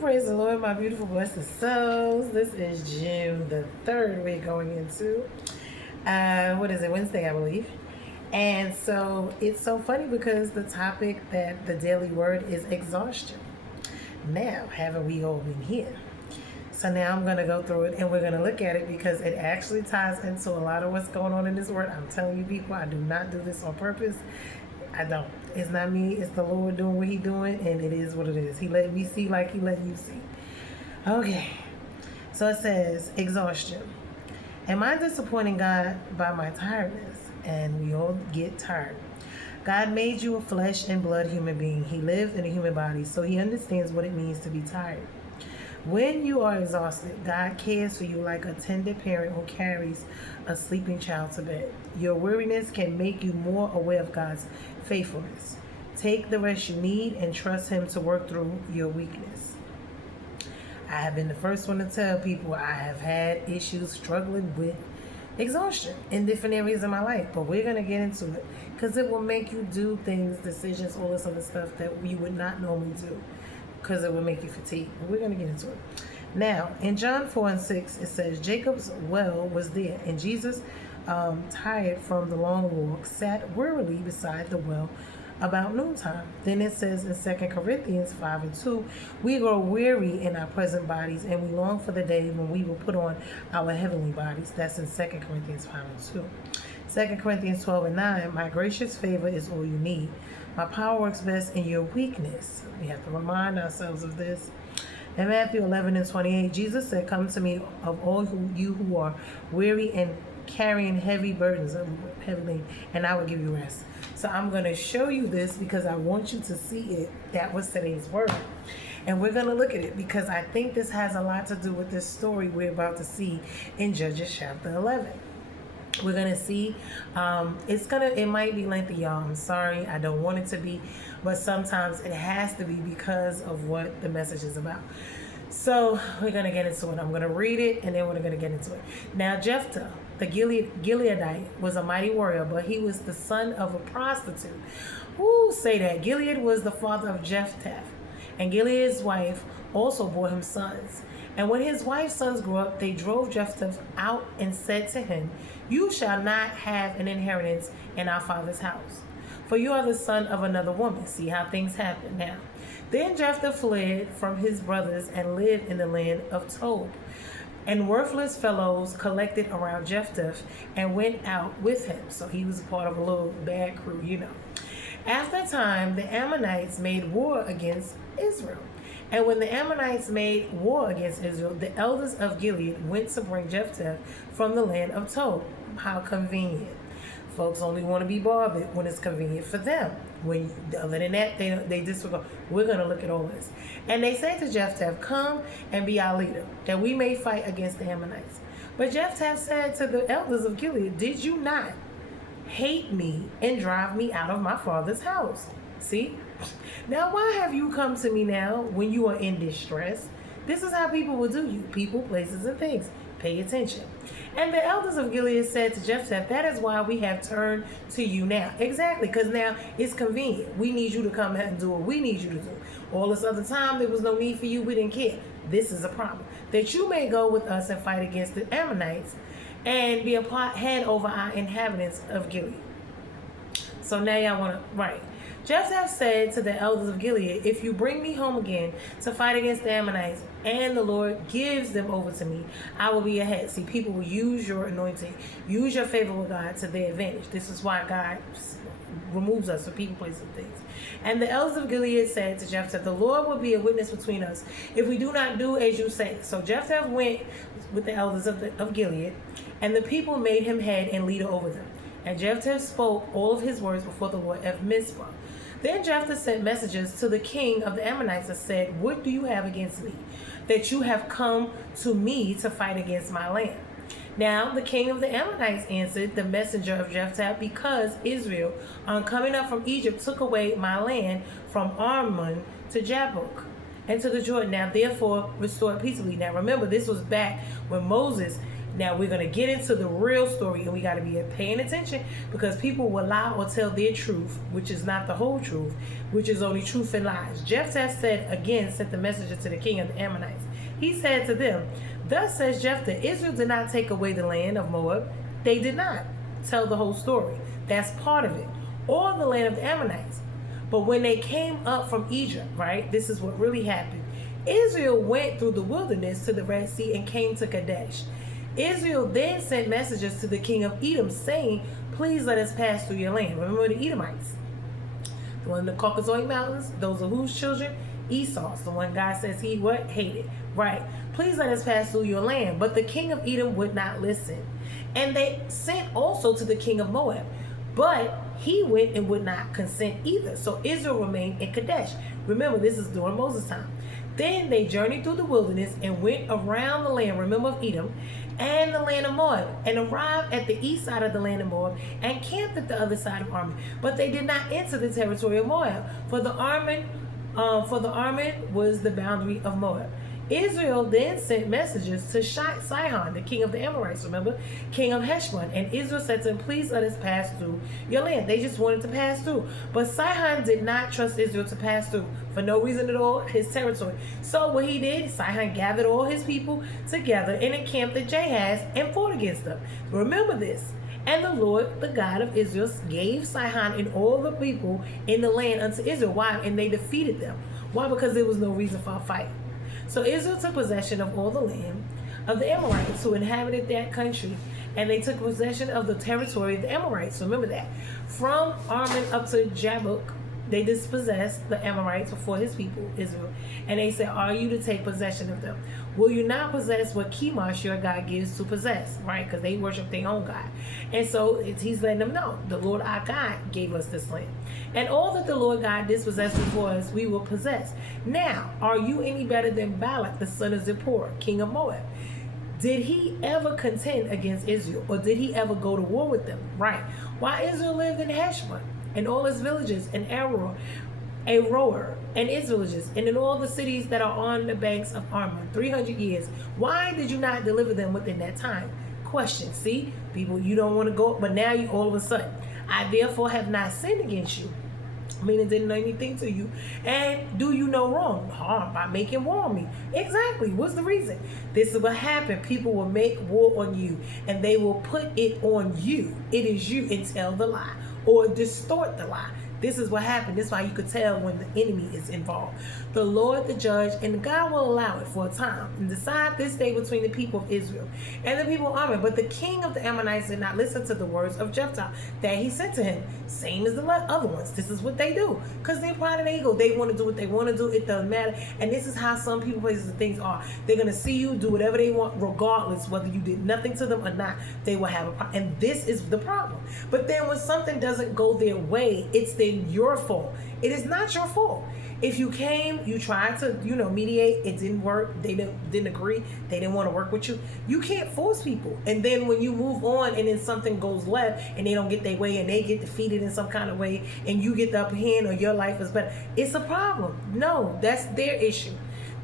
Praise the Lord, my beautiful blessed souls. This is June the 3rd. We're going into, what is it, Wednesday, I believe. And so it's so funny because the topic that the daily word is exhaustion. Now, haven't we all been here? So now I'm going to go through it and we're going to look at it because it actually ties into a lot of what's going on in this word. I'm telling you people, I do not do this on purpose. I don't. It's not me. It's the Lord doing what He's doing, and it is what it is. He let me see like He let you see. Okay. So it says, exhaustion. Am I disappointing God by my tiredness? And we all get tired. God made you a flesh and blood human being. He lived in a human body, so He understands what it means to be tired. When you are exhausted, God cares for you like a tender parent who carries a sleeping child to bed. Your weariness can make you more aware of God's faithfulness. Take the rest you need and trust Him to work through your weakness. I have been the first one to tell people I have had issues struggling with exhaustion in different areas of my life, but we're going to get into it because it will make you do things, decisions, all this other stuff that you would not normally do, because it will make you fatigued. We're going to get into it. Now, in John 4:6, it says, Jacob's well was there, and Jesus, tired from the long walk, sat wearily beside the well about noontime. Then it says in 2 Corinthians 5:2, we grow weary in our present bodies, and we long for the day when we will put on our heavenly bodies. That's in 2 Corinthians 5:2. 2 Corinthians 12:9, my gracious favor is all you need. My power works best in your weakness. We have to remind ourselves of this. In Matthew 11:28, Jesus said, come to me of all you who are weary and carrying heavy burdens, and I will give you rest. So I'm going to show you this because I want you to see it. That was today's word. And we're going to look at it because I think this has a lot to do with this story we're about to see in Judges chapter 11. We're going to see, it might be lengthy, y'all. I'm sorry. I don't want it to be, but sometimes it has to be because of what the message is about. So we're going to get into it. I'm going to read it and then we're going to get into it. Now, Jephthah, the Gileadite, was a mighty warrior, but he was the son of a prostitute. Who say that? Gilead was the father of Jephthah, and Gilead's wife also bore him sons. And when his wife's sons grew up, they drove Jephthah out and said to him, you shall not have an inheritance in our father's house, for you are the son of another woman. See how things happen now. Then Jephthah fled from his brothers and lived in the land of Tob. And worthless fellows collected around Jephthah and went out with him. So he was a part of a little bad crew, you know. After a time, the Ammonites made war against Israel. And when the Ammonites made war against Israel, the elders of Gilead went to bring Jephthah from the land of Tob. How convenient. Folks only want to be bothered when it's convenient for them. When other than that, they disregard. We're going to look at all this. And they said to Jephthah, come and be our leader, that we may fight against the Ammonites. But Jephthah said to the elders of Gilead, did you not hate me and drive me out of my father's house? See? Now, why have you come to me now when you are in distress? This is how people will do you. People, places, and things. Pay attention. And the elders of Gilead said to Jephthah, that is why we have turned to you now. Exactly, because now it's convenient. We need you to come and do what we need you to do. All this other time, there was no need for you. We didn't care. This is a problem. That you may go with us and fight against the Ammonites and be a head over our inhabitants of Gilead. So now y'all want to, right. Jephthah said to the elders of Gilead, if you bring me home again to fight against the Ammonites, and the Lord gives them over to me, I will be ahead. See, people will use your anointing, use your favor with God to their advantage. This is why God removes us from people, places, and things. And the elders of Gilead said to Jephthah, the Lord will be a witness between us if we do not do as you say. So Jephthah went with the elders of Gilead, and the people made him head and leader over them. And Jephthah spoke all of his words before the Lord at Mizpah. Then Jephthah sent messengers to the king of the Ammonites and said, what do you have against me, that you have come to me to fight against my land? Now the king of the Ammonites answered the messenger of Jephthah, because Israel, on coming up from Egypt, took away my land from Arnon to Jabbok and to the Jordan. Now therefore restore it peaceably. Now remember, this was back when Moses Now we're going to get into the real story, and we got to be paying attention, because people will lie or tell their truth, which is not the whole truth, which is only truth and lies. Jephthah said again, sent the messenger to the king of the Ammonites. He said to them, thus says Jephthah, Israel did not take away the land of Moab. They did not tell the whole story. That's part of it. Or the land of the Ammonites. But when they came up from Egypt, right, this is what really happened. Israel went through the wilderness to the Red Sea and came to Kadesh. Israel then sent messengers to the king of Edom, saying, please let us pass through your land. Remember the Edomites, the one in the Caucasoid Mountains, those are whose children? Esau's, the one God says he what? Hated. Right. Please let us pass through your land. But the king of Edom would not listen. And they sent also to the king of Moab. But he went and would not consent either. So Israel remained in Kadesh. Remember, this is during Moses' time. Then they journeyed through the wilderness and went around the land, remember, of Edom, and the land of Moab, and arrived at the east side of the land of Moab, and camped at the other side of Arnon. But they did not enter the territory of Moab, for the Arnon was the boundary of Moab. Israel then sent messengers to Sihon, the king of the Amorites, remember, king of Heshbon. And Israel said to him, please let us pass through your land. They just wanted to pass through. But Sihon did not trust Israel to pass through for no reason at all, his territory. So what he did, Sihon gathered all his people together and encamped at Jahaz and fought against them. Remember this. And the Lord, the God of Israel, gave Sihon and all the people in the land unto Israel. Why? And they defeated them. Why? Because there was no reason for a fight. So Israel took possession of all the land of the Amorites who inhabited that country, and they took possession of the territory of the Amorites. Remember that. From Arnon up to Jabbok, they dispossessed the Amorites before his people, Israel. And they said, are you to take possession of them? Will you not possess what Chemosh, your God, gives to possess? Right? Because they worship their own God. And so he's letting them know, the Lord our God gave us this land. And all that the Lord God dispossessed before us, we will possess. Now, are you any better than Balak, the son of Zippor, king of Moab? Did he ever contend against Israel? Or did he ever go to war with them? Right. While Israel lived in Heshbon, and all its villages, and Aroer, and its villages, and in all the cities that are on the banks of Arnon, 300 years. Why did you not deliver them within that time? Question. See, people, you don't want to go, but now you all of a sudden, I therefore have not sinned against you, meaning didn't know anything to you, and do you no wrong? Harm by making war on me. Exactly. What's the reason? This is what happened. People will make war on you, and they will put it on you. It is you, and tell the lie or distort the lie. This is what happened. This is why you could tell when the enemy is involved. The Lord, the judge, and God will allow it for a time and decide this day between the people of Israel and the people of Ammon. But the king of the Ammonites did not listen to the words of Jephthah that he sent to him. Same as the other ones. This is what they do. Because they're pride and ego. They want to do what they want to do. It doesn't matter. And this is how some people, places, and things are. They're going to see you do whatever they want, regardless whether you did nothing to them or not. They will have a problem. And this is the problem. But then when something doesn't go their way, it's then your fault. It is not your fault. If you came, you tried to, mediate, it didn't work, they didn't agree, they didn't want to work with you. You can't force people. And then when you move on and then something goes left and they don't get their way and they get defeated in some kind of way and you get the upper hand or your life is better, it's a problem. No, that's their issue.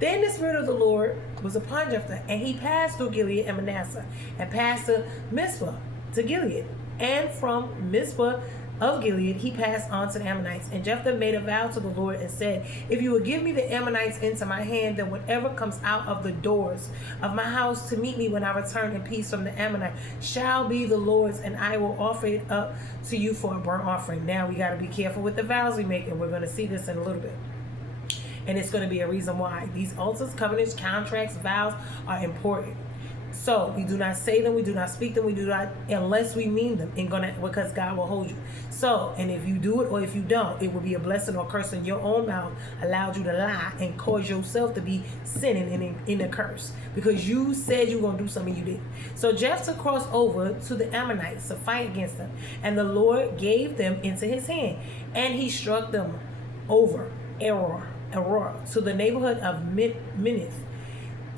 Then the Spirit of the Lord was upon Jephthah, and he passed through Gilead and Manasseh and passed to Mizpah, to Gilead. And from Mizpah of Gilead, he passed on to the Ammonites. And Jephthah made a vow to the Lord and said, if you will give me the Ammonites into my hand, then whatever comes out of the doors of my house to meet me when I return in peace from the Ammonite shall be the Lord's, and I will offer it up to you for a burnt offering. Now we got to be careful with the vows we make, and we're going to see this in a little bit. And it's going to be a reason why. These altars, covenants, contracts, vows are important. So we do not say them, we do not speak them, we do not unless we mean them, because God will hold you. So, and if you do it or if you don't, it will be a blessing or curse in your own mouth, allowed you to lie and cause yourself to be sinning in a curse because you said you were going to do something you didn't. So Jephthah crossed over to the Ammonites to fight against them, and the Lord gave them into his hand, and he struck them over Aroer to the neighborhood of Minnith,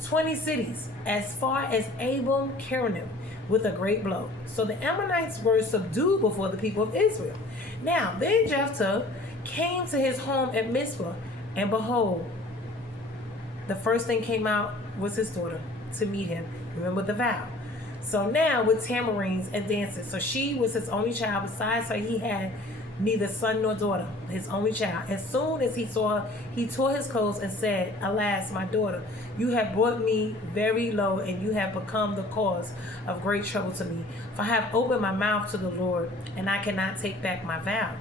20 cities, as far as Abel Keramim, with a great blow. So the Ammonites were subdued before the people of Israel. Now, then Jephthah came to his home at Mizpah, and behold, the first thing came out was his daughter to meet him. Remember the vow. So now with tamarines and dances. So she was his only child. Besides her, he had neither son nor daughter, his only child. As soon as he saw her, he tore his clothes and said, "Alas, my daughter, you have brought me very low, and you have become the cause of great trouble to me. For I have opened my mouth to the Lord, and I cannot take back my vow."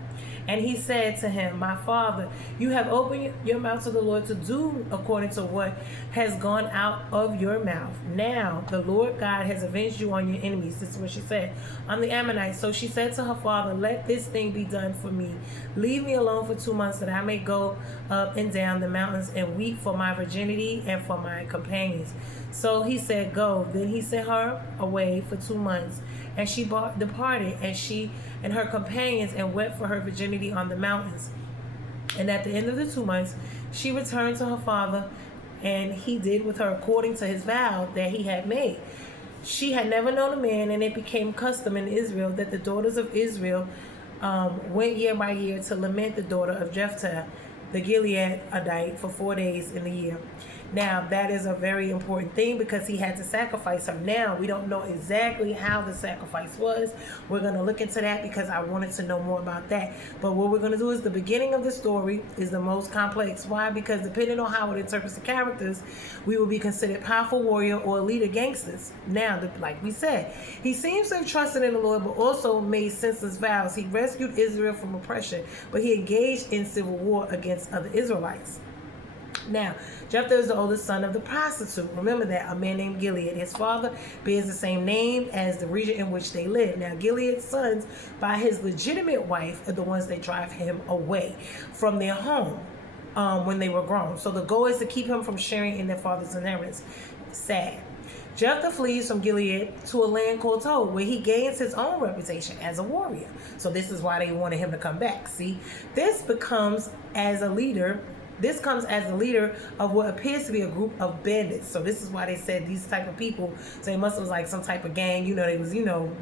And he said to him, "My father, you have opened your mouth to the Lord to do according to what has gone out of your mouth. Now the Lord God has avenged you on your enemies." This is what she said, "on the Ammonites." So she said to her father, "Let this thing be done for me. Leave me alone for 2 months, that I may go up and down the mountains and weep for my virginity and for my companions." So he said, "Go." Then he sent her away for 2 months. And she departed, and she and her companions, and wept for her virginity on the mountains. And at the end of the 2 months, she returned to her father, and he did with her according to his vow that he had made. She had never known a man, and it became custom in Israel that the daughters of Israel went year by year to lament the daughter of Jephthah, the Gileadite, for 4 days in the year. Now, that is a very important thing because he had to sacrifice her. Now, we don't know exactly how the sacrifice was. We're going to look into that because I wanted to know more about that. But what we're going to do is the beginning of the story is the most complex. Why? Because depending on how it interprets the characters, we will be considered powerful warrior or leader gangsters. Now, like we said, he seems to have trusted in the Lord, but also made senseless vows. He rescued Israel from oppression, but he engaged in civil war against other Israelites. Now, Jephthah is the oldest son of the prostitute. Remember that, a man named Gilead. His father bears the same name as the region in which they live. Now, Gilead's sons, by his legitimate wife, are the ones that drive him away from their home when they were grown. So the goal is to keep him from sharing in their father's inheritance. Sad. Jephthah flees from Gilead to a land called Tob, where he gains his own reputation as a warrior. So this is why they wanted him to come back. See, this comes as a leader of what appears to be a group of bandits. So this is why they said these type of people, so it must have was like some type of gang, they was,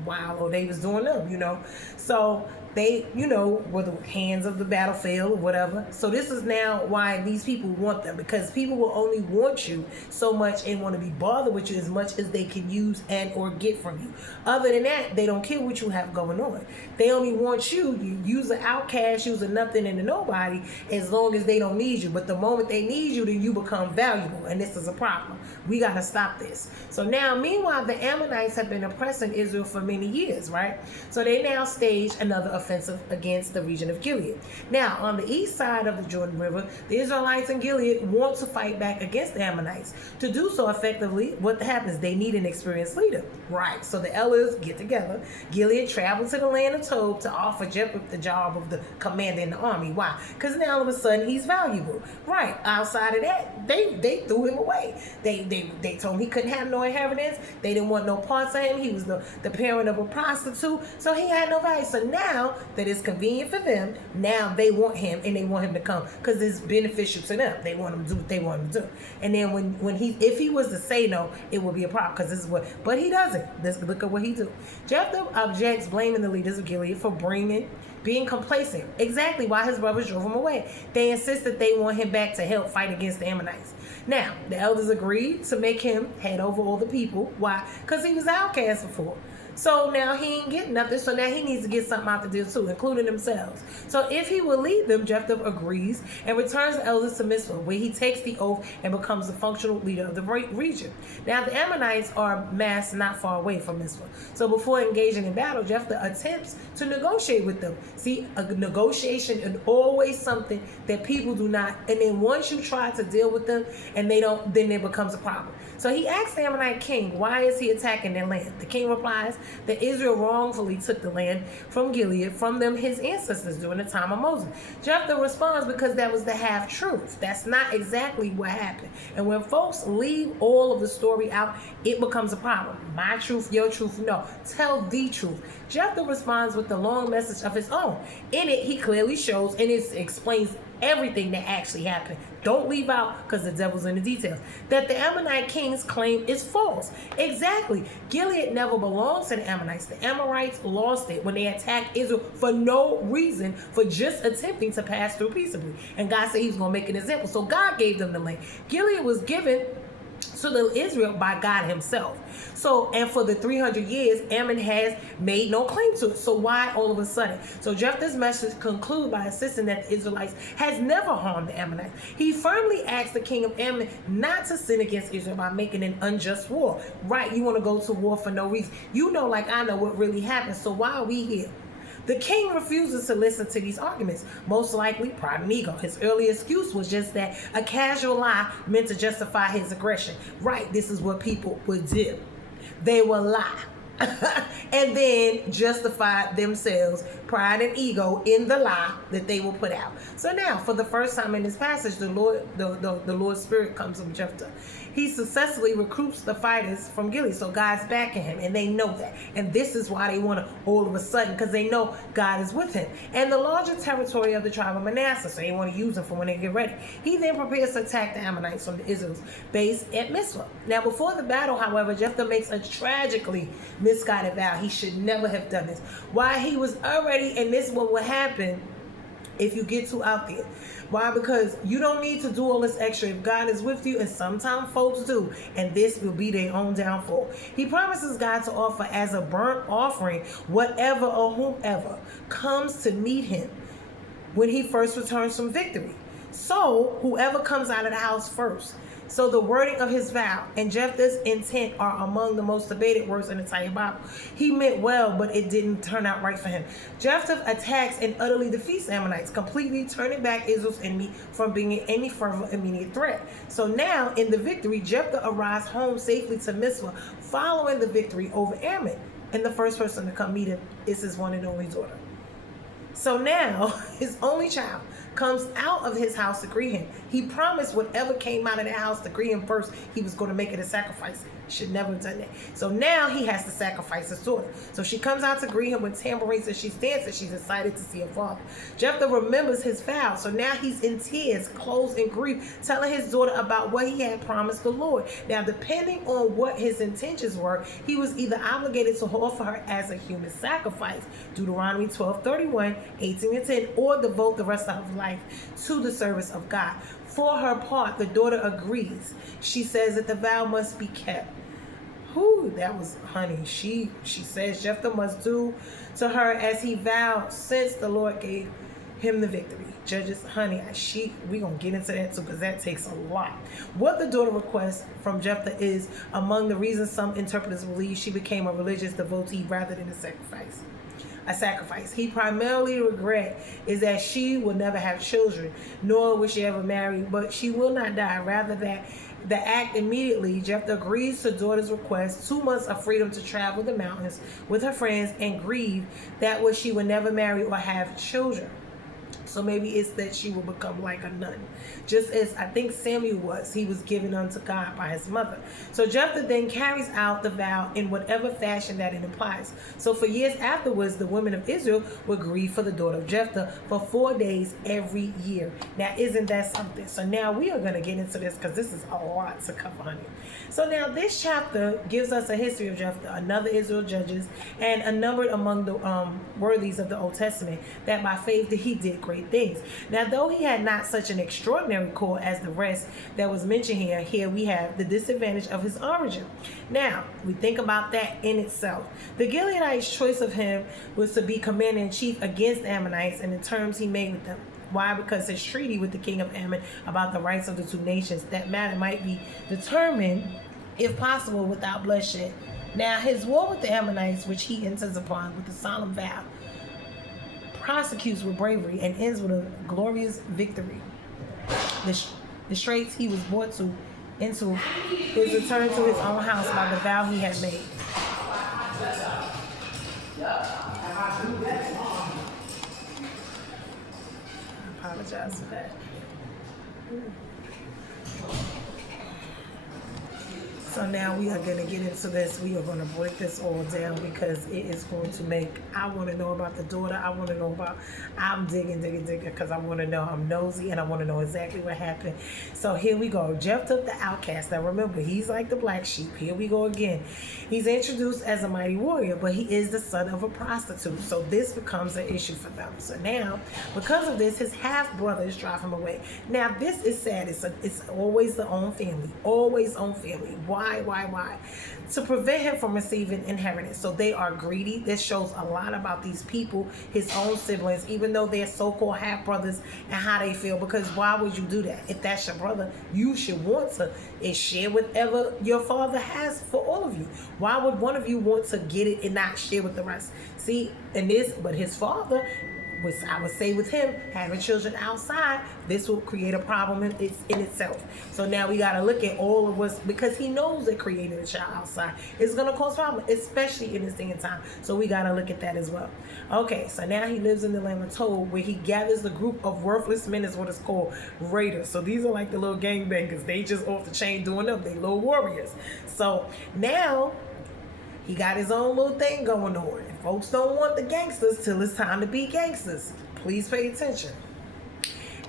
wild, or they was doing them, So they, were the hands of the battlefield or whatever. So this is now why these people want them, because people will only want you so much and want to be bothered with you as much as they can use and or get from you. Other than that, they don't care what you have going on. They only want you use an outcast, use a nothing and a nobody, as long as they don't need you. But the moment they need you, then you become valuable, and this is a problem. We got to stop this. So now, meanwhile, the Ammonites have been oppressing Israel for many years, right? So they now stage another offensive against the region of Gilead. Now, on the east side of the Jordan River, the Israelites and Gilead want to fight back against the Ammonites. To do so effectively, what happens? They need an experienced leader, right? So the elders get together. Gilead traveled to the land of Tob to offer Jephthah the job of the commander in the army. Why? Because now all of a sudden he's valuable, right? Outside of that, they threw him away. They told him he couldn't have no inheritance. They didn't want no parts of him. He was the parent of a prostitute, so he had no value. So now that it's convenient for them, now they want him, and they want him to come because it's beneficial to them. They want him to do what they want him to do. And then if he was to say no, it would be a problem, because this is what. But he doesn't. Look at what he do. Jephthah objects, blaming the leaders of Gilead for being complacent. Exactly why his brothers drove him away. They insist that they want him back to help fight against the Ammonites. Now, the elders agreed to make him head over all the people. Why? Because he was outcast before. So now he ain't getting nothing. So now he needs to get something out the deal too, including themselves. So if he will lead them, Jephthah agrees and returns the elders to Mizpah, where he takes the oath and becomes the functional leader of the region. Now the Ammonites are massed not far away from Mizpah. So before engaging in battle, Jephthah attempts to negotiate with them. See, a negotiation is always something that people do not. And then once you try to deal with them and they don't, then it becomes a problem. So he asks the Ammonite king, why is he attacking their land? The king replies that Israel wrongfully took the land from Gilead from them, his ancestors, during the time of Moses. Jephthah responds, because that was the half-truth. That's not exactly what happened. And when folks leave all of the story out, it becomes a problem. My truth, your truth, no. Tell the truth. Jephthah responds with the long message of his own. In it, he clearly shows and it explains everything that actually happened. Don't leave out, because the devil's in the details, that the Ammonite king's claim is false. Exactly. Gilead never belonged to the Ammonites. The Amorites lost it when they attacked Israel for no reason, for just attempting to pass through peaceably. And God said he was going to make an example. So God gave them the land. Gilead was given to Israel by God himself. So, and for the 300 years, Ammon has made no claim to it. So why all of a sudden? So Jephthah's message concludes by insisting that the Israelites has never harmed the Ammonites. He firmly asked the king of Ammon not to sin against Israel by making an unjust war. Right, you want to go to war for no reason. You know, like I know what really happened. So why are we here? The king refuses to listen to these arguments, most likely pride and ego. His early excuse was just that a casual lie meant to justify his aggression. Right, this is what people would do. They will lie and then justify themselves, pride and ego, in the lie that they will put out. So now, for the first time in this passage, the Lord's Spirit comes on Jephthah. He successfully recruits the fighters from Gilead. So God's backing him, and they know that. And this is why they want to all of a sudden, because they know God is with him. And the larger territory of the tribe of Manasseh, so they want to use him for when they get ready. He then prepares to attack the Ammonites from the Israel's base at Mizpah. Now, before the battle, however, Jephthah makes a tragically misguided vow. He should never have done this. Why? He was already, and this is what will happen if you get too out there. Why? Because you don't need to do all this extra if God is with you, and sometimes folks do, and this will be their own downfall. He promises God to offer as a burnt offering whatever or whomever comes to meet him when he first returns from victory. So whoever comes out of the house first. So the wording of his vow and Jephthah's intent are among the most debated words in the entire Bible. He meant well, but it didn't turn out right for him. Jephthah attacks and utterly defeats Ammonites, completely turning back Israel's enemy from being any further immediate threat. So now, in the victory, Jephthah arrives home safely to Mizpah following the victory over Ammon. And the first person to come meet him is his one and only daughter. So now, his only child comes out of his house to greet him. He promised whatever came out of that house to greet him first, he was going to make it a sacrifice. Should never have done that. So now he has to sacrifice his daughter. So she comes out to greet him with tambourines and she dances. She's excited to see her father. Jephthah remembers his vow. So now he's in tears, clothes in grief, telling his daughter about what he had promised the Lord. Now, depending on what his intentions were, he was either obligated to offer her as a human sacrifice, Deuteronomy 12:31, 18-10, or devote the rest of her life to the service of God. For her part, the daughter agrees. She says that the vow must be kept. Whew, that was, honey, she says Jephthah must do to her as he vowed since the Lord gave him the victory. Judges, honey, we gonna get into that too, because that takes a lot. What the daughter requests from Jephthah is among the reasons some interpreters believe she became a religious devotee rather than a sacrifice. He primarily regret is that she will never have children, nor will she ever marry, but she will not die. Rather that the act immediately, Jephthah agrees to daughter's request, 2 months of freedom to travel the mountains with her friends and grieve that what she would never marry or have children. So maybe it's that she will become like a nun. Just as I think Samuel was, he was given unto God by his mother. So Jephthah then carries out the vow in whatever fashion that it implies. So for years afterwards, the women of Israel would grieve for the daughter of Jephthah for 4 days every year. Now, isn't that something? So now we are going to get into this because this is a lot to cover, honey. So now this chapter gives us a history of Jephthah, another Israel judges, and a number among the worthies of the Old Testament that by faith that he did great things. Now, though he had not such an extraordinary call as the rest that was mentioned here we have the disadvantage of his origin. Now, we think about that in itself. The Gileadites' choice of him was to be commander-in-chief against the Ammonites and the terms he made with them. Why? Because his treaty with the king of Ammon about the rights of the two nations, that matter might be determined, if possible, without bloodshed. Now, his war with the Ammonites, which he enters upon with a solemn vow, prosecutes with bravery and ends with a glorious victory. The straits he was brought into is returned to his own house by the vow he had made. I apologize for that. So now we are going to get into this. We are going to break this all down because it is going to make, I want to know about the daughter. I want to know about, I'm digging because I want to know. I'm nosy and I want to know exactly what happened. So here we go. Jephthah the outcast. Now remember, he's like the black sheep. Here we go again. He's introduced as a mighty warrior, but he is the son of a prostitute. So this becomes an issue for them. So now, because of this, his half brothers drive him away. Now this is sad. It's always the own family. Always own family. Why? To prevent him from receiving inheritance. So they are greedy. This shows a lot about these people, his own siblings, even though they're so-called half-brothers, and how they feel. Because why would you do that? If that's your brother, you should want to share whatever your father has for all of you. Why would one of you want to get it and not share with the rest? See, but his father, which I would say with him, having children outside, this will create a problem in itself. So now we got to look at all of us, because he knows that creating a child outside is going to cause problems, especially in this day and time. So we got to look at that as well. Okay, so now he lives in the land of Tob, where he gathers a group of worthless men, is what it's called, raiders. So these are like the little gangbangers. They just off the chain doing them. They little warriors. So now he got his own little thing going on. And folks don't want the gangsters till it's time to be gangsters. Please pay attention.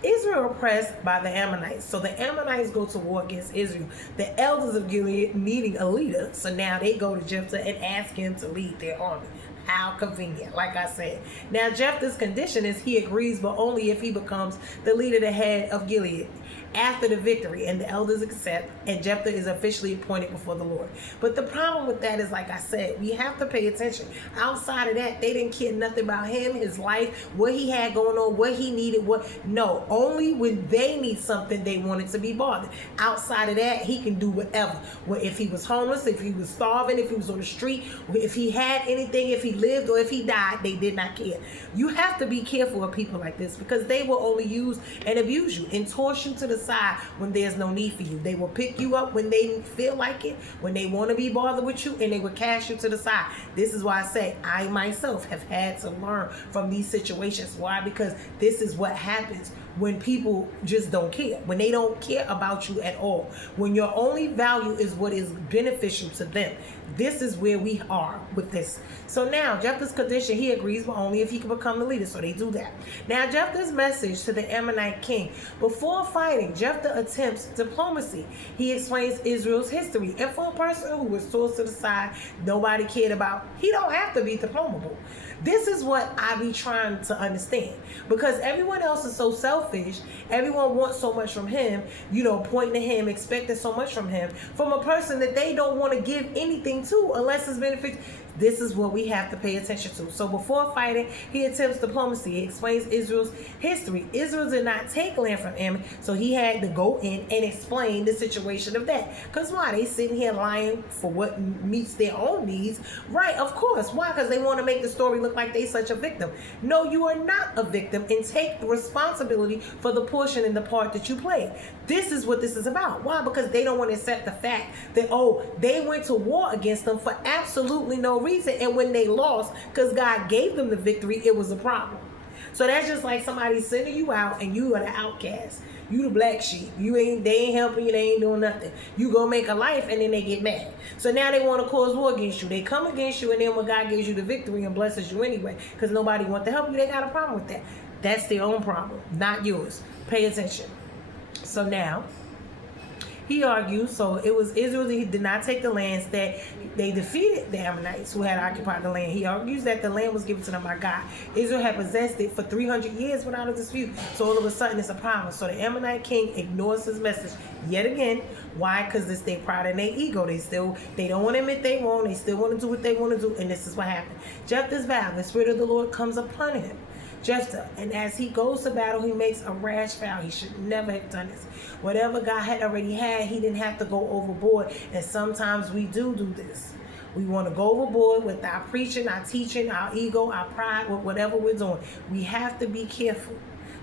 Israel oppressed by the Ammonites. So the Ammonites go to war against Israel. The elders of Gilead needing a leader. So now they go to Jephthah and ask him to lead their army. How convenient, like I said. Now Jephthah's condition is he agrees, but only if he becomes the leader, the head of Gilead. After the victory, and the elders accept, and Jephthah is officially appointed before the Lord. But the problem with that is, like I said, we have to pay attention. Outside of that, they didn't care nothing about him, his life, what he had going on, what he needed, no. Only when they need something, they wanted to be bothered. Outside of that, he can do whatever. Well, if he was homeless, if he was starving, if he was on the street, if he had anything, if he lived or if he died, they did not care. You have to be careful of people like this, because they will only use and abuse you and toss you to the side when there's no need for you. They will pick you up when they feel like it, when they want to be bothered with you, and they will cast you to the side. This is why I say I myself have had to learn from these situations. Why? Because this is what happens when people just don't care, when they don't care about you at all, when your only value is what is beneficial to them. This is where we are with this. So now Jephthah's condition, he agrees, but only if he can become the leader. So they do that. Now Jephthah's message to the Ammonite king. Before fighting, Jephthah attempts diplomacy. He explains Israel's history. And for a person who was tossed to the side, nobody cared about, he don't have to be diplomable. This is what I be trying to understand, because everyone else is so selfish. Everyone wants so much from him, pointing to him, expecting so much from him, from a person that they don't want to give anything to unless it's beneficial. This is what we have to pay attention to. So before fighting, he attempts diplomacy. He explains Israel's history. Israel did not take land from Ammon, so he had to go in and explain the situation of that. Because why? They sitting here lying for what meets their own needs. Right, of course. Why? Because they want to make the story look like they such a victim. No, you are not a victim, and take the responsibility for the portion and the part that you played. This is what this is about. Why? Because they don't want to accept the fact that, they went to war against them for absolutely no reason, and when they lost, because God gave them the victory, it was a problem. So that's just like somebody sending you out and you are the outcast. You the black sheep. They ain't helping you, they ain't doing nothing. You go make a life and then they get mad. So now they want to cause war against you. They come against you, and then when God gives you the victory and blesses you anyway, because nobody wants to help you, they got a problem with that. That's their own problem, not yours. Pay attention. So now, he argues, so it was Israel that did not take the lands, that they defeated the Ammonites who had occupied the land. He argues that the land was given to them by God. Israel had possessed it for 300 years without a dispute. So all of a sudden it's a problem. So the Ammonite king ignores his message yet again. Why? Because it's their pride and their ego. They don't want to admit they wrong. They still want to do what they want to do. And this is what happened. Jephthah's vow, the Spirit of the Lord comes upon him. Jephthah, and as he goes to battle, he makes a rash vow. He should never have done this. Whatever God had already had, he didn't have to go overboard. And sometimes we do this. We want to go overboard with our preaching, our teaching, our ego, our pride, with whatever we're doing. We have to be careful,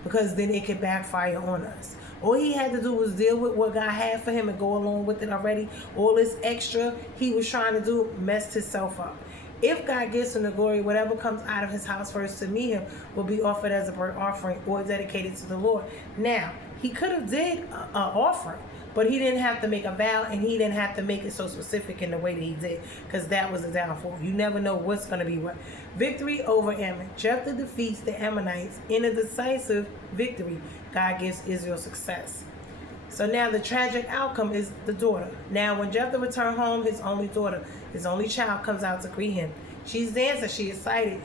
because then it could backfire on us. All he had to do was deal with what God had for him and go along with it already. All this extra he was trying to do messed himself up. If God gives him the glory, whatever comes out of his house first to meet him will be offered as a burnt offering or dedicated to the Lord. Now, he could have did an offering, But he didn't have to make a vow, and he didn't have to make it so specific in the way that he did, because that was a downfall. You never know what's going to be what. Victory over Ammon. Jephthah defeats the Ammonites in a decisive victory. God gives Israel success. So now the tragic outcome is the daughter. Now when Jephthah returned home, his only daughter, his only child, comes out to greet him. She's dancing, she is excited,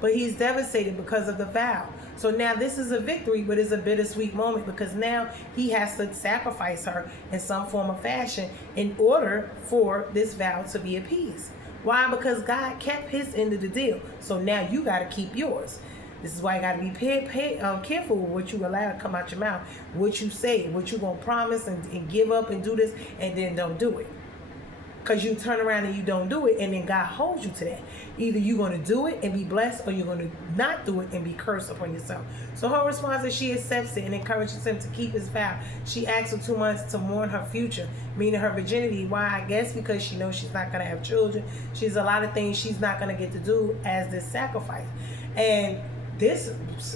but he's devastated because of the vow. So now this is a victory, but it's a bittersweet moment, because now he has to sacrifice her in some form of fashion in order for this vow to be appeased. Why? Because God kept his end of the deal. So now you got to keep yours. This is why you got to be careful with what you allow to come out your mouth, what you say, what you going to promise and give up and do this, and then don't do it. Because you turn around and you don't do it, and then God holds you to that. Either you're going to do it and be blessed, or you're going to not do it and be cursed upon yourself. So her response is she accepts it and encourages him to keep his vow. She asks for 2 months to mourn her future, meaning her virginity. Why? I guess because she knows she's not going to have children. She's a lot of things she's not going to get to do as this sacrifice. And this,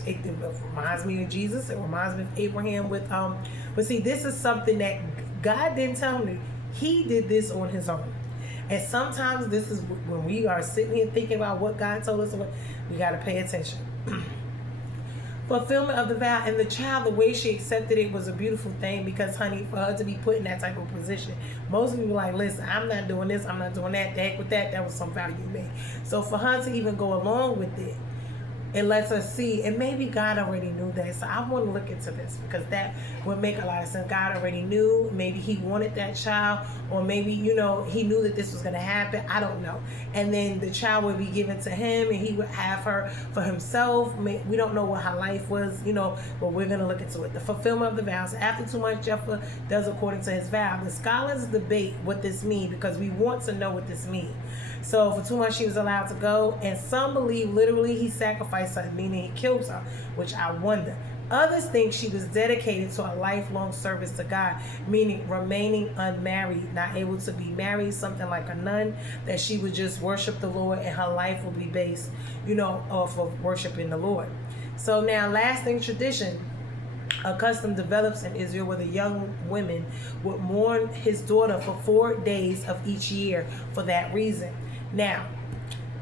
it reminds me of Jesus. It reminds me of Abraham with but see, this is something that God didn't tell me. He did this on his own. And sometimes this is when we are sitting here thinking about what God told us, we got to pay attention. Fulfillment of the vow. And the child, the way she accepted it was a beautiful thing, because, honey, for her to be put in that type of position, most people are like, listen, I'm not doing this, I'm not doing that. The heck with that. That was some value you made. So for her to even go along with it, it lets us see, and maybe God already knew that. So I want to look into this, because that would make a lot of sense. God already knew. Maybe he wanted that child, or maybe, he knew that this was going to happen. I don't know. And then the child would be given to him, and he would have her for himself. We don't know what her life was, but we're going to look into it. The fulfillment of the vows. After 2 months, Jephthah does according to his vow. The scholars debate what this means, because we want to know what this means. So for 2 months she was allowed to go, and some believe literally he sacrificed her, meaning he kills her, which I wonder. Others think she was dedicated to a lifelong service to God, meaning remaining unmarried, not able to be married, something like a nun, that she would just worship the Lord, and her life will be based, off of worshiping the Lord. So now, lasting tradition. A custom develops in Israel where the young women would mourn his daughter for 4 days of each year for that reason. Now,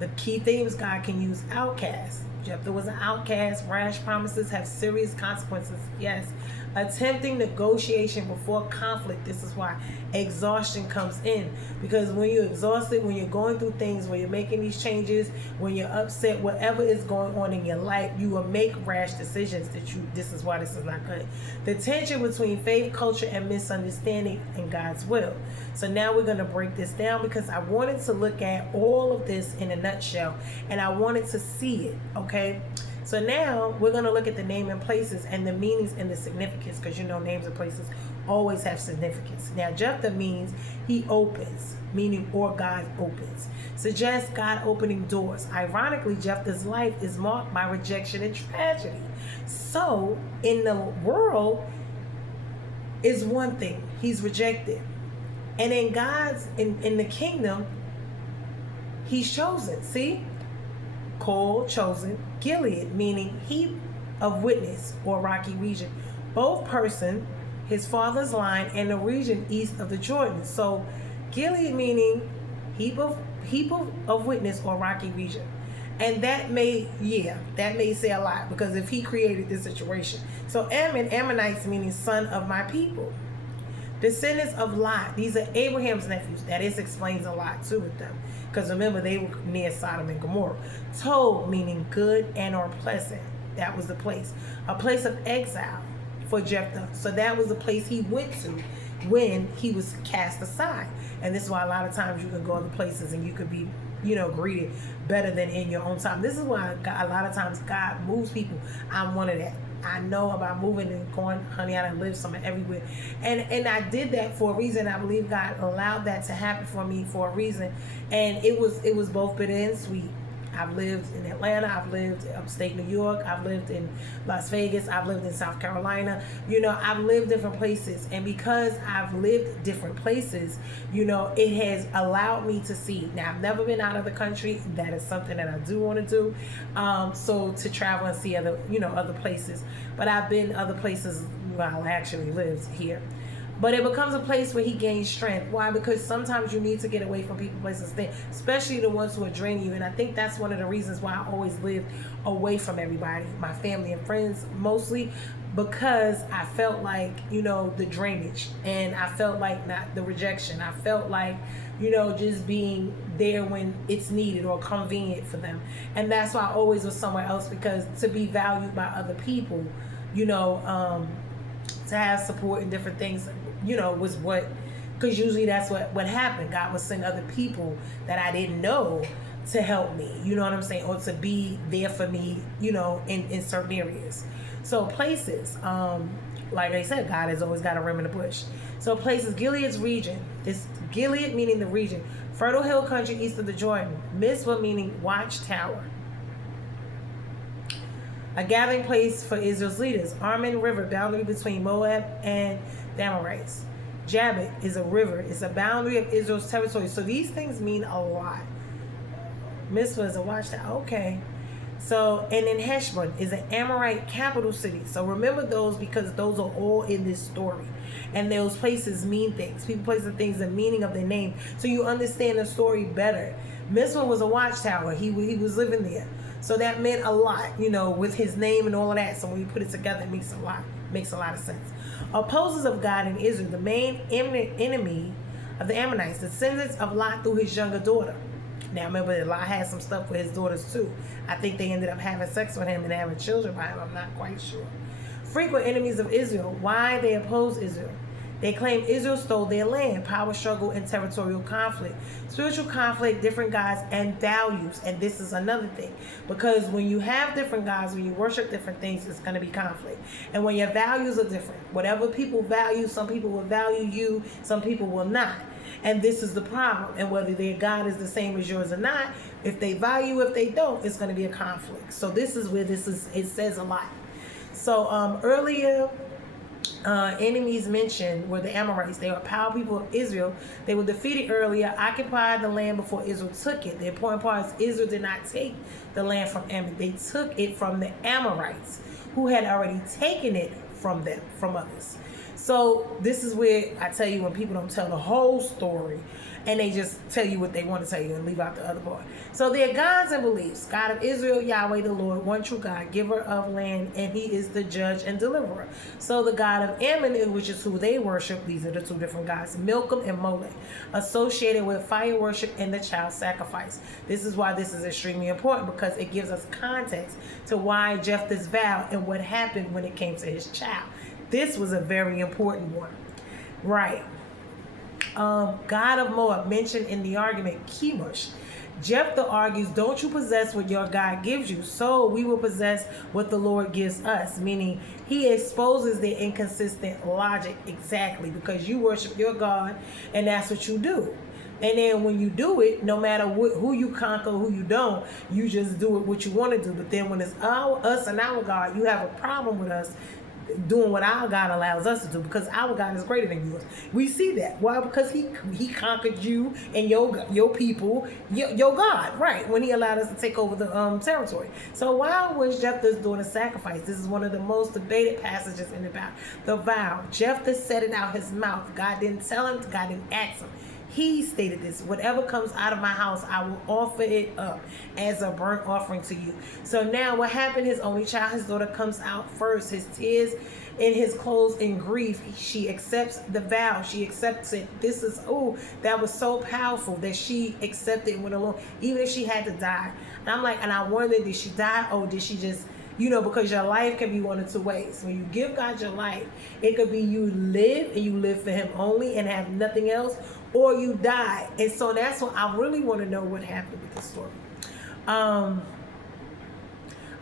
the key thing is God can use outcasts. Jephthah was an outcast. Rash promises have serious consequences. Yes. Attempting negotiation before conflict. This is why exhaustion comes in. Because when you're exhausted, when you're going through things, when you're making these changes, when you're upset, whatever is going on in your life, you will make rash decisions this is why this is not good. The tension between faith, culture, and misunderstanding and God's will. So now we're going to break this down, because I wanted to look at all of this in a nutshell, and I wanted to see it, okay? So now we're going to look at the name and places and the meanings and the significance, because names and places always have significance. Now, Jephthah means he opens, meaning or God opens. Suggests God opening doors. Ironically, Jephthah's life is marked by rejection and tragedy. So in the world is one thing. He's rejected. And in the kingdom, he's chosen. See? Called, chosen. Gilead, meaning heap of witness or rocky region. Both person, his father's line, and the region east of the Jordan. So Gilead meaning heap of witness or rocky region. And that may say a lot, because if he created this situation. So Ammonites meaning son of my people. Descendants of Lot. These are Abraham's nephews. That explains a lot too with them. Because remember, they were near Sodom and Gomorrah. Told meaning good and or pleasant. That was the place. A place of exile for Jephthah. So that was the place he went to when he was cast aside. And this is why a lot of times you can go other places and you could be, greeted better than in your own time. This is why a lot of times God moves people. I'm one of that. I know about moving and going, honey, I done lived somewhere everywhere. And I did that for a reason. I believe God allowed that to happen for me for a reason. And it was both bitter and sweet. I've lived in Atlanta, I've lived upstate New York, I've lived in Las Vegas, I've lived in South Carolina. I've lived different places. And because I've lived different places, it has allowed me to see. Now, I've never been out of the country. That is something that I do want to do. So to travel and see other places. But I've been other places. Well, I actually lived here. But it becomes a place where he gains strength. Why? Because sometimes you need to get away from people, places, things, especially the ones who are draining you. And I think that's one of the reasons why I always lived away from everybody, my family and friends mostly, because I felt like, the drainage, and I felt like not the rejection. I felt like, just being there when it's needed or convenient for them. And that's why I always was somewhere else, because to be valued by other people, to have support and different things, was what, because usually that's what happened. God would send other people that I didn't know to help me, you know what I'm saying, or to be there for me, in certain areas. So places, like I said, God has always got a rim in the bush. So places, Gilead's region, it's Gilead meaning the region, fertile hill country east of the Jordan, Mizpah meaning watchtower, a gathering place for Israel's leaders, Arnon River, boundary between Moab and the Amorites. Jabbok is a river, it's a boundary of Israel's territory. So these things mean a lot. Mizpah is a watchtower, okay. So, and then Heshbon is an Amorite capital city. So remember those, because those are all in this story. And those places mean things. People, places, and things, the meaning of their name. So you understand the story better. Mizpah was a watchtower. He was living there. So that meant a lot, with his name and all of that. So when you put it together, it makes a lot of sense. Opposers of God in Israel, the main enemy of the Ammonites, descendants of Lot through his younger daughter. Now remember, Lot had some stuff with his daughters too. I think they ended up having sex with him and having children by him. I'm not quite sure. Frequent enemies of Israel. Why they oppose Israel? They claim Israel stole their land, power struggle, and territorial conflict. Spiritual conflict, different gods, and values. And this is another thing. Because when you have different gods, when you worship different things, it's going to be conflict. And when your values are different, whatever people value, some people will value you, some people will not. And this is the problem. And whether their God is the same as yours or not, if they value, if they don't, it's going to be a conflict. So this is where it says a lot. So earlier, enemies mentioned were the Amorites. They were powerful people of Israel. They were defeated earlier, occupied the land before Israel took it. The important part is Israel did not take the land from Ammon. They took it from the Amorites, who had already taken it from them, from others. So this is where I tell you, when people don't tell the whole story and they just tell you what they want to tell you and leave out the other part. So their gods and beliefs: God of Israel, Yahweh the Lord, one true God, giver of land, and he is the judge and deliverer. So the God of Ammon, which is who they worship, these are the two different gods, Milcom and Molech, associated with fire worship and the child sacrifice. This is why this is extremely important, because it gives us context to why Jephthah's vow and what happened when it came to his child. This was a very important one. Right. God of Moab, mentioned in the argument, Chemosh. Jephthah argues, don't you possess what your God gives you, so we will possess what the Lord gives us. Meaning, he exposes their inconsistent logic exactly, because you worship your God and that's what you do. And then when you do it, no matter who you conquer, who you don't, you just do it what you want to do. But then when it's us and our God, you have a problem with us doing what our God allows us to do, because our God is greater than yours. We see that. Why? Because he conquered you and your people, your God, right, when he allowed us to take over the territory. So why was Jephthah doing a sacrifice? This is one of the most debated passages in the Bible. The vow. Jephthah said it out his mouth. God didn't tell him. God didn't ask him. He stated this: whatever comes out of my house, I will offer it up as a burnt offering to you. So now what happened? His only child, his daughter, comes out first. His tears in his clothes in grief. She accepts the vow. She accepts it. This is, that was so powerful that she accepted and went along, even if she had to die. And I'm like, and I wonder, did she die, or did she just, because your life can be one of two ways. When you give God your life, it could be you live and you live for him only and have nothing else, or you die. And so that's what I really want to know, what happened with the story.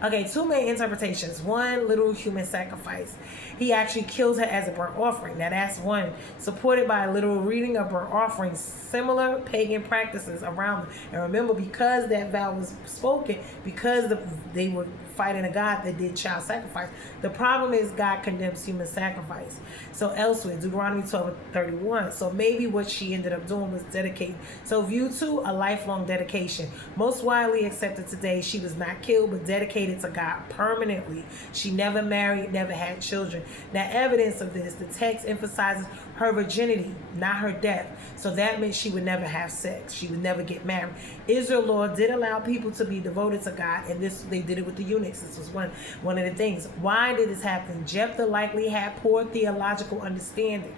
Okay, two main interpretations. One, literal human sacrifice. He actually kills her as a burnt offering. Now that's one. Supported by a literal reading of burnt offerings, similar pagan practices around them. And remember, because that vow was spoken, because they were fighting a God that did child sacrifice, the problem is God condemns human sacrifice. So elsewhere, Deuteronomy 12:31. So maybe what she ended up doing was dedicating. So view two, a lifelong dedication. Most widely accepted today, she was not killed, but dedicated to God permanently. She never married, never had children. Now, evidence of this, the text emphasizes her virginity, not her death. So that meant she would never have sex. She would never get married. Israel law did allow people to be devoted to God, and this they did it with the eunuchs. This was one of the things. Why did this happen? Jephthah likely had poor theological understanding.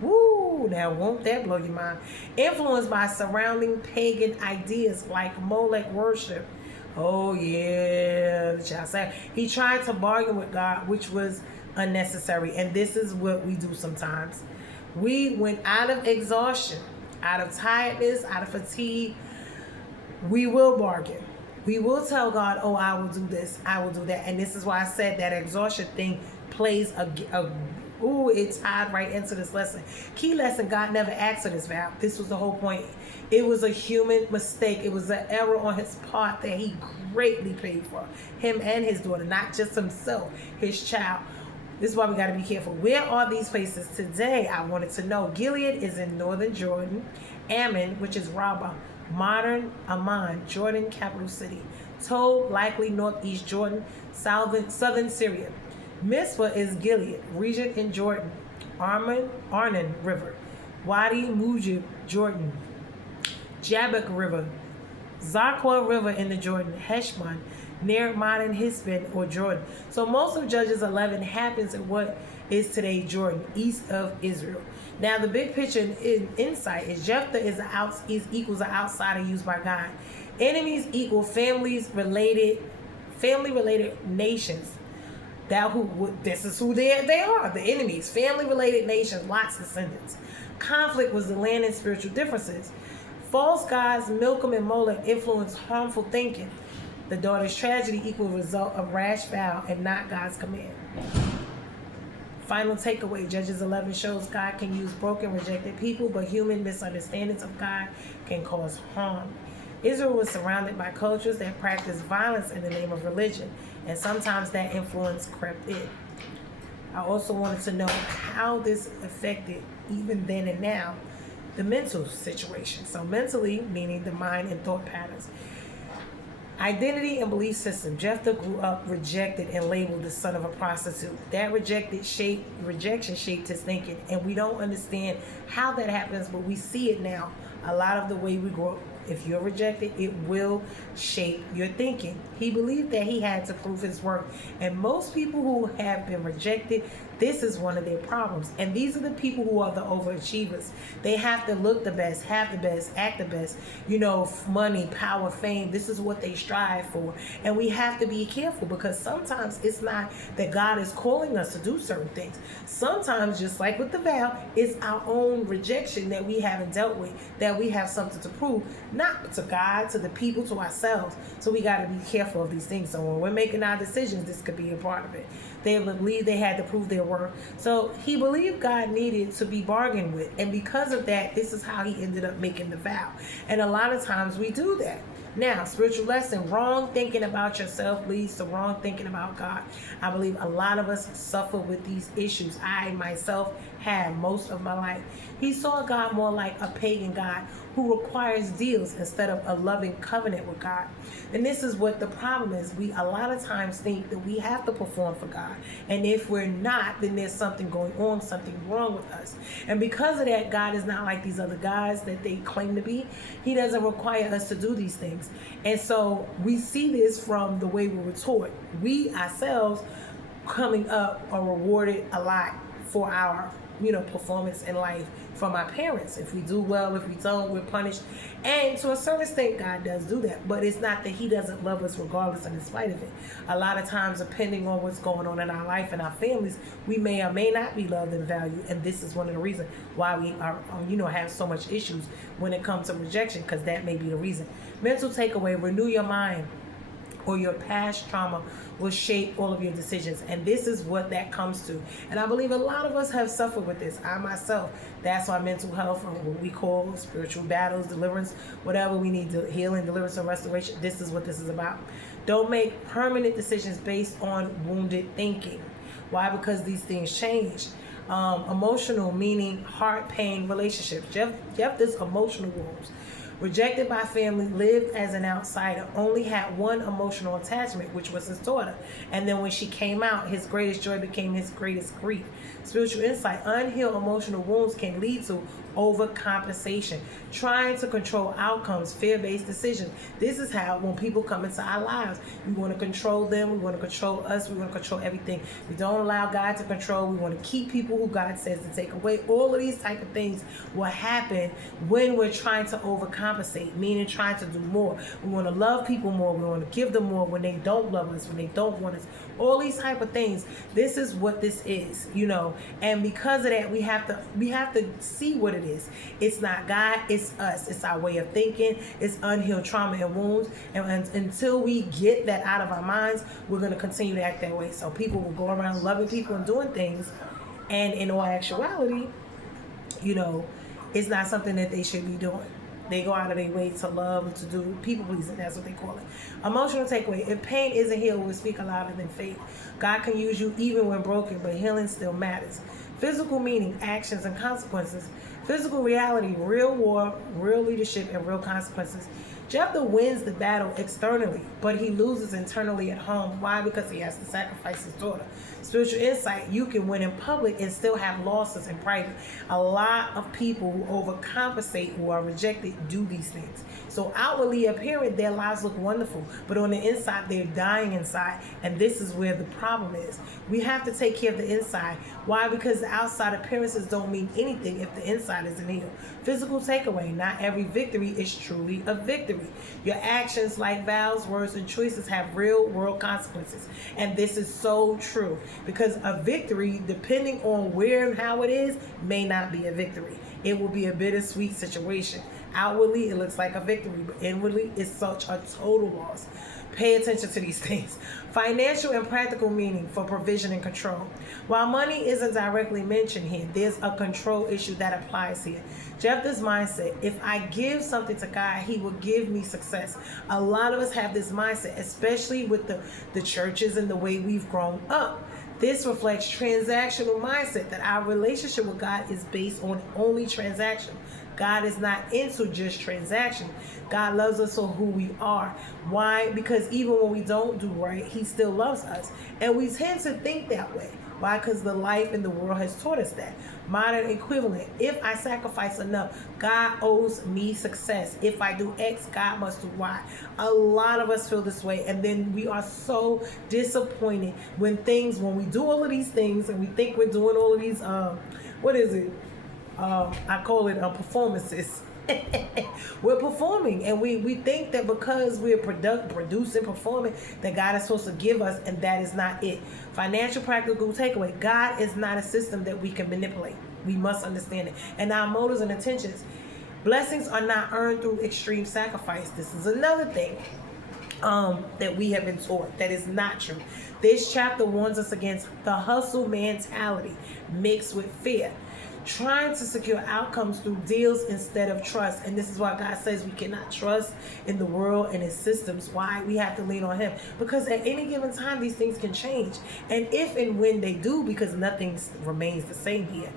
Woo! Now, won't that blow your mind? Influenced by surrounding pagan ideas like Molech worship. Oh, yeah. He tried to bargain with God, which was unnecessary. And this is what we do sometimes. We went out of exhaustion, out of tiredness, out of fatigue. We will bargain. We will tell God, oh, I will do this, I will do that. And this is why I said that exhaustion thing plays it's tied right into this lesson. Key lesson, God never asked for this vow. This was the whole point. It was a human mistake. It was an error on his part that he greatly paid for. Him and his daughter, not just himself, his child. This is why we got to be careful. Where are these places today? I wanted to know. Gilead is in northern Jordan. Ammon, which is Rabbah, modern Amman, Jordan capital city. Tob, likely northeast Jordan, southern Syria. Mizpah is Gilead, region in Jordan. Arnon River. Wadi Mujib, Jordan. Jabbok River. Zarqua River in the Jordan. Heshbon, near modern Hisbon or Jordan. So most of Judges 11 happens in what is today Jordan, east of Israel. Now the big picture in insight is Jephthah equals an outsider used by God. Enemies equal family related nations. This is who they are, the enemies, family related nations, Lot's descendants. Conflict was the land and spiritual differences. False gods, Milcom and Molech, influenced harmful thinking. The daughter's tragedy equal result of rash vow and not God's command. Final takeaway, Judges 11 shows God can use broken, rejected people, but human misunderstandings of God can cause harm. Israel was surrounded by cultures that practiced violence in the name of religion, and sometimes that influence crept in. I also wanted to know how this affected, even then and now, the mental situation. So mentally, meaning the mind and thought patterns. Identity and belief system. Jephthah grew up rejected and labeled the son of a prostitute. That rejection shaped his thinking, and we don't understand how that happens, but we see it now. A lot of the way we grow up. If you're rejected, it will shape your thinking. He believed that he had to prove his worth. And most people who have been rejected, this is one of their problems. And these are the people who are the overachievers. They have to look the best, have the best, act the best. Money, power, fame, this is what they strive for. And we have to be careful, because sometimes it's not that God is calling us to do certain things. Sometimes, just like with the vow, it's our own rejection that we haven't dealt with, that we have something to prove. Not to God, to the people, to ourselves. So we got to be careful of these things. So when we're making our decisions, this could be a part of it. They believed they had to prove their worth. So he believed God needed to be bargained with. And because of that, this is how he ended up making the vow. And a lot of times we do that. Now, spiritual lesson, wrong thinking about yourself leads to wrong thinking about God. I believe a lot of us suffer with these issues. I myself had most of my life. He saw God more like a pagan God who requires deals instead of a loving covenant with God. And this is what the problem is. We a lot of times think that we have to perform for God. And if we're not, then there's something going on, something wrong with us. And because of that, God is not like these other guys that they claim to be. He doesn't require us to do these things. And so we see this from the way we were taught. We ourselves coming up are rewarded a lot for our performance in life from our parents. If we do well, if we don't, we're punished. And to a certain extent, God does do that. But it's not that he doesn't love us regardless and in spite of it. A lot of times, depending on what's going on in our life and our families, we may or may not be loved and valued. And this is one of the reasons why we are, have so much issues when it comes to rejection, because that may be the reason. Mental takeaway, renew your mind, or your past trauma will shape all of your decisions. And this is what that comes to. And I believe a lot of us have suffered with this. I myself, that's why mental health, or what we call spiritual battles, deliverance, whatever we need, to healing, deliverance, or restoration, this is what this is about. Don't make permanent decisions based on wounded thinking. Why? Because these things change. Emotional, meaning heart, pain, relationships. Jephthah's emotional wounds. Rejected by family, lived as an outsider, only had one emotional attachment, which was his daughter. And then when she came out, his greatest joy became his greatest grief. Spiritual insight: unhealed emotional wounds can lead to overcompensation, trying to control outcomes, fear-based decisions. This is how, when people come into our lives, we want to control them, we want to control us, we want to control everything. We don't allow God to control. We want to keep people who God says to take away. All of these type of things will happen when we're trying to overcompensate, meaning trying to do more. We want to love people more, we want to give them more when they don't love us, when they don't want us. All these type of things. This is what this is, and because of that, we have to see what it is. It's not God, it's us. It's our way of thinking. It's unhealed trauma and wounds. And until we get that out of our minds, we're going to continue to act that way. So people will go around loving people and doing things, and in all actuality, it's not something that they should be doing. They go out of their way to love and to do people pleasing. That's what they call it. Emotional takeaway: if pain isn't healed, we'll speak louder than faith. God can use you even when broken, but healing still matters. Physical meaning: actions and consequences. Physical reality: real war, real leadership, and real consequences. Jephthah wins the battle externally, but he loses internally at home. Why? Because he has to sacrifice his daughter. Spiritual insight: you can win in public and still have losses in private. A lot of people who overcompensate, who are rejected, do these things. So outwardly appearing, their lives look wonderful, but on the inside, they're dying inside. And this is where the problem is. We have to take care of the inside. Why? Because the outside appearances don't mean anything if the inside isn't healed. Physical takeaway: not every victory is truly a victory. Your actions, like vows, words, and choices, have real world consequences. And this is so true, because a victory, depending on where and how it is, may not be a victory. It will be a bittersweet situation. Outwardly, it looks like a victory, but inwardly, it's such a total loss. Pay attention to these things. Financial and practical meaning for provision and control. While money isn't directly mentioned here, there's a control issue that applies here. Jephthah's mindset: if I give something to God, he will give me success. A lot of us have this mindset, especially with the churches and the way we've grown up. This reflects transactional mindset, that our relationship with God is based on only transaction. God is not into just transaction. God loves us for who we are. Why? Because even when we don't do right, he still loves us. And we tend to think that way. Why? Because the life in the world has taught us that. Modern equivalent: if I sacrifice enough, God owes me success. If I do X, God must do Y. A lot of us feel this way, and then we are so disappointed when we do all of these things and we think we're doing all of these, I call it performances. We're performing, and we think that because we're producing, performing, that God is supposed to give us, and that is not it. Financial practical takeaway: God is not a system that we can manipulate. We must understand it. And our motives and intentions: blessings are not earned through extreme sacrifice. This is another thing that we have been taught that is not true. This chapter warns us against the hustle mentality mixed with fear, trying to secure outcomes through deals instead of trust. And this is why God says we cannot trust in the world and its systems. Why? We have to lean on him, because at any given time these things can change. And if and when they do, because nothing remains the same here,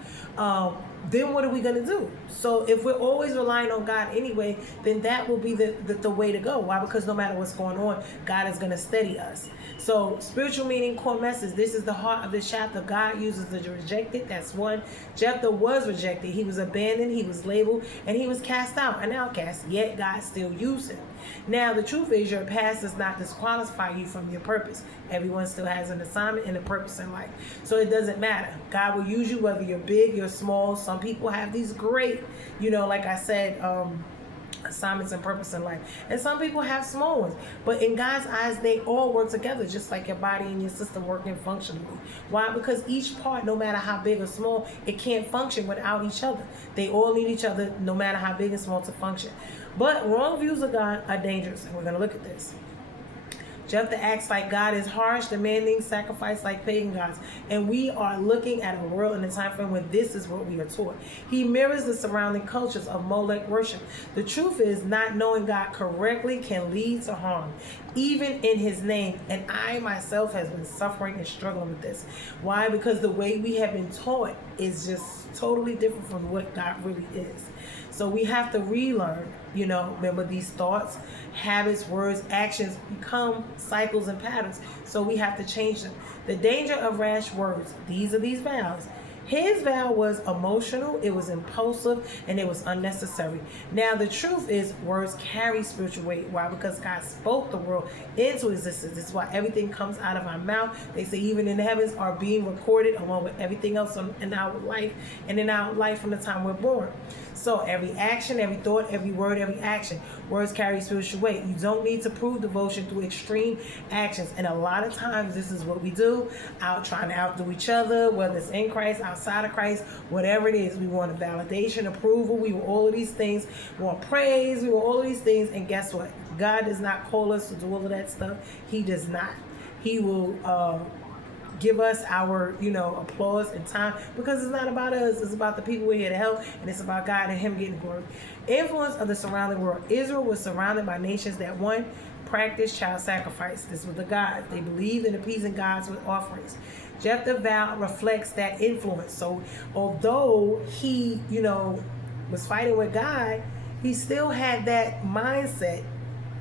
then what are we going to do? So if we're always relying on God anyway, then that will be the way to go. Why? Because no matter what's going on, God is going to steady us. So spiritual meaning, core message: this is the heart of this chapter. God uses the rejected. That's one. Jephthah was rejected. He was abandoned. He was labeled, and he was cast out, an outcast. Yet God still used him. Now the truth is, your past does not disqualify you from your purpose. Everyone still has an assignment and a purpose in life. So it doesn't matter. God will use you whether you're big, you're small. Some people have these great, like I said, assignments and purpose in life, and some people have small ones, but in God's eyes they all work together, just like your body and your system working functionally. Why? Because each part, no matter how big or small, it can't function without each other. They all need each other, no matter how big and small, to function. But wrong views of God are dangerous, and we're going to look at this. Jephthah acts like God is harsh, demanding sacrifice like pagan gods. And we are looking at a world in a time frame where this is what we are taught. He mirrors the surrounding cultures of Molech worship. The truth is, not knowing God correctly can lead to harm, even in his name. And I myself has been suffering and struggling with this. Why? Because the way we have been taught is just totally different from what God really is. So we have to relearn, remember these thoughts, habits, words, actions become cycles and patterns. So we have to change them. The danger of rash words, these are these vows. His vow was emotional, it was impulsive, and it was unnecessary. Now, the truth is, words carry spiritual weight. Why? Because God spoke the world into existence. This is why everything comes out of our mouth. They say even in the heavens are being recorded along with everything else in our life and in our life from the time we're born. So every action, every thought, every word, every action, words carry spiritual weight. You don't need to prove devotion through extreme actions. And a lot of times this is what we do, trying to outdo each other, whether it's in Christ, outside of Christ, whatever it is. We want a validation, approval. We want all of these things. We want praise. We want all of these things. And guess what? God does not call us to do all of that stuff. He does not. He will give us our, applause and time, because it's not about us. It's about the people we're here to help, and it's about God and Him getting glory. Influence of the surrounding world. Israel was surrounded by nations that, one, practiced child sacrifice. This was the gods. They believed in appeasing gods with offerings. Jephthah's vow reflects that influence. So although he, was fighting with God, he still had that mindset,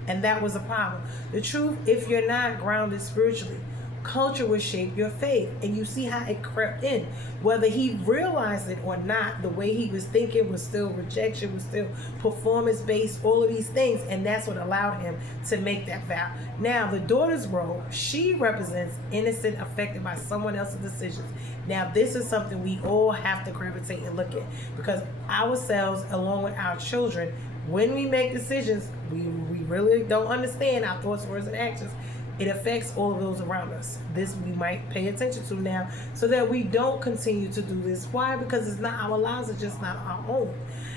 and that was a problem. The truth, if you're not grounded spiritually, culture will shape your faith, and you see how it crept in. Whether he realized it or not, the way he was thinking was still rejection, was still performance-based, all of these things, and that's what allowed him to make that vow. Now, the daughter's role, she represents innocent affected by someone else's decisions. Now, this is something we all have to gravitate and look at, because ourselves, along with our children, when we make decisions, we really don't understand our thoughts, words, and actions. It affects all of those around us. This we might pay attention to now, so that we don't continue to do this. Why? Because it's not our lives, are just not our own.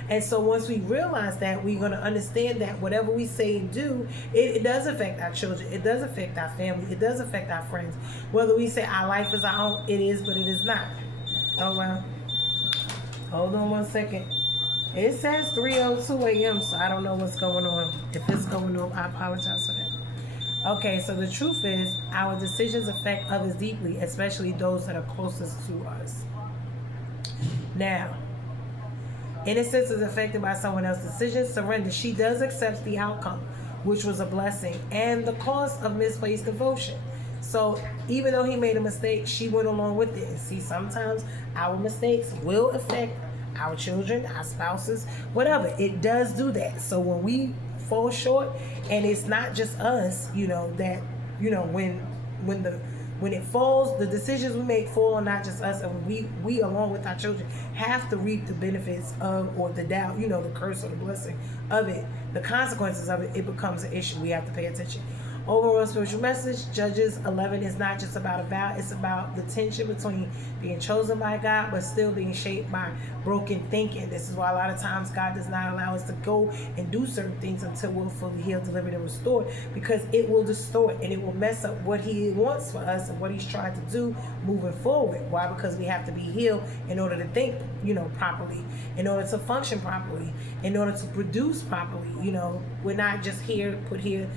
And so once we realize that, we're going to understand that whatever we say and do, it does affect our children. It does affect our family. It does affect our friends. Whether we say our life is our own, it is, but it is not. Oh, well. Hold on one second. It says 3:02 a.m., so I don't know what's going on. If it's going on, I apologize for that. Okay, so the truth is, our decisions affect others deeply, especially those that are closest to us. Now, innocence is affected by someone else's decisions. Surrender. She does accept the outcome, which was a blessing, and the cost of misplaced devotion. So even though he made a mistake, she went along with it. And see, sometimes our mistakes will affect our children, our spouses, whatever. It does do that. So when we fall short, and it's not just us, that when it falls, the decisions we make fall on not just us, and we along with our children have to reap the benefits of, or the doubt, the curse or the blessing of it, the consequences of it. It becomes an issue. We have to pay attention. Overall spiritual message, Judges 11 is not just about a vow, it's about the tension between being chosen by God but still being shaped by broken thinking. This is why a lot of times God does not allow us to go and do certain things until we're fully healed, delivered, and restored, because it will distort and it will mess up what He wants for us and what He's trying to do moving forward. Why? Because we have to be healed in order to think, properly, in order to function properly, in order to produce properly. We're not just put here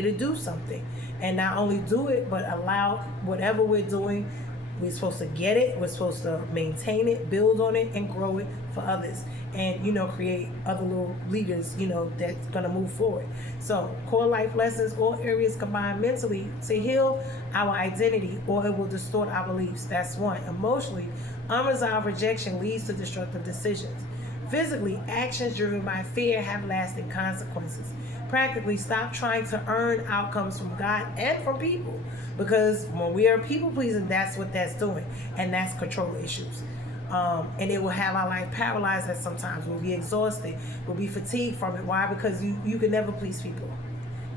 to do something, and not only do it, but allow whatever we're doing, we're supposed to get it, we're supposed to maintain it, build on it, and grow it for others, and create other little leaders that's going to move forward. So core life lessons, all areas combined mentally to heal our identity, or it will distort our beliefs. That's one. Emotionally, unresolved rejection leads to destructive decisions. Physically, actions driven by fear have lasting consequences. Practically, stop trying to earn outcomes from God and from people, because when we are people pleasing, that's what that's doing, and that's control issues. And it will have our life paralyzed at sometimes. We'll be exhausted. We'll be fatigued from it. Why? Because you can never please people.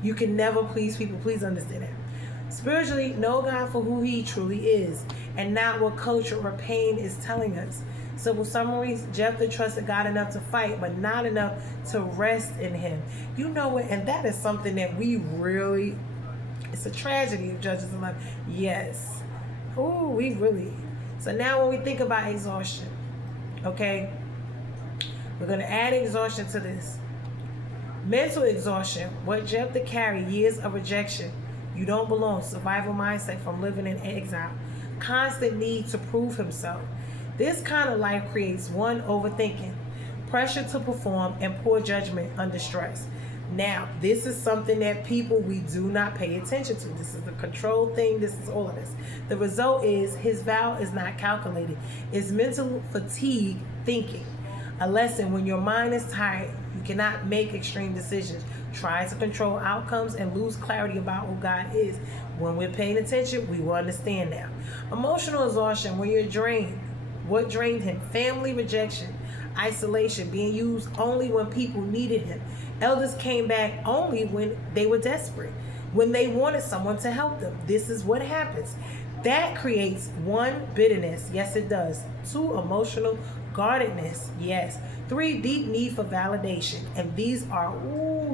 You can never please people. Please understand that. Spiritually, know God for who He truly is, and not what culture or pain is telling us. Simple summaries: Jephthah trusted God enough to fight, but not enough to rest in Him. You know what? And that is something that we really, it's a tragedy of Judges 11. Yes. Ooh, we really. So now when we think about exhaustion, okay, we're going to add exhaustion to this. Mental exhaustion, what Jephthah carried, years of rejection, you don't belong, survival mindset from living in exile, constant need to prove himself. This kind of life creates one, overthinking, pressure to perform, and poor judgment under stress. Now, this is something that we do not pay attention to. This is the control thing. This is all of this. The result is his vow is not calculated. It's mental fatigue thinking. A lesson: when your mind is tired, you cannot make extreme decisions. Try to control outcomes and lose clarity about who God is. When we're paying attention, we will understand now. Emotional exhaustion: when you're drained. What drained him? Family rejection, isolation, being used only when people needed him. Elders came back only when they were desperate, when they wanted someone to help them. This is what happens. That creates 1, bitterness. Yes, it does. 2, emotional guardedness. Yes. 3, deep need for validation. And these are,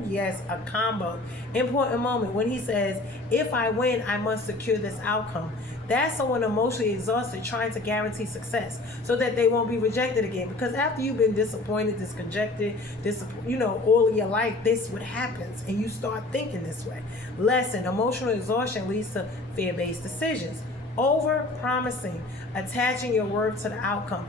yes, a combo. Important moment when he says, if I win, I must secure this outcome. That's someone emotionally exhausted trying to guarantee success so that they won't be rejected again. Because after you've been disappointed, disconjected, all of your life, this what happens. And you start thinking this way. Lesson: emotional exhaustion leads to fear-based decisions. Over-promising, attaching your worth to the outcome.